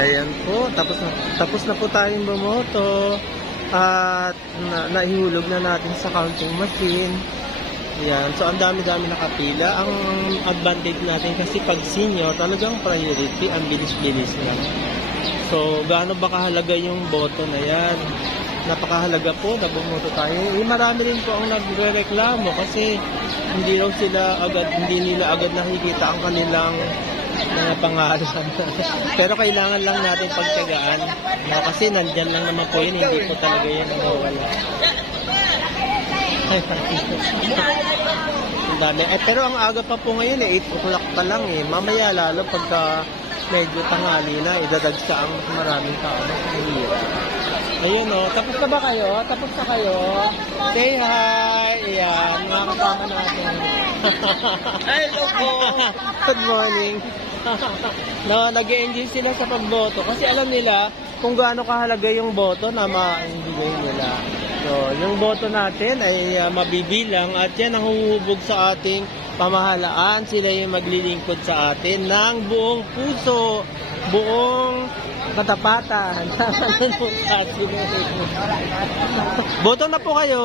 Ayan po, tapos na po tayong bumoto at naihulog na natin sa counting machine. Ayan, so ang dami-dami nakapila. Ang advantage natin kasi pag senior, talagang priority, ang bilis-bilis lang. So, gaano ba kahalaga yung boto na yan? Napakahalaga po na bumoto tayo. Marami rin po ang nagre-reklamo kasi hindi nila agad nakikita ang kanilang mga pangalan. Pero kailangan lang natin pagtiyagaan. Kasi nandyan lang naman po yun, hindi po talaga yan nawawala. Ang dami. Pero ang aga pa po ngayon 8 o'clock pa lang eh. Mamaya lalo pagka medyo tanghali na, idadagsa ang maraming tao. Ayun o, tapos na ba kayo? Tapos na kayo? Say hi! Ayan, mga kasama natin. Hello po! Good morning! No, nag-e-enjoy sila sa pagboto kasi alam nila kung gaano kahalaga yung boto na ma-enjoy nila. So, yung boto natin ay mabibilang at yan ang huhubog sa ating pamahalaan. Sila yung maglilingkod sa atin ng buong puso, buong katapatan. Boto na po kayo!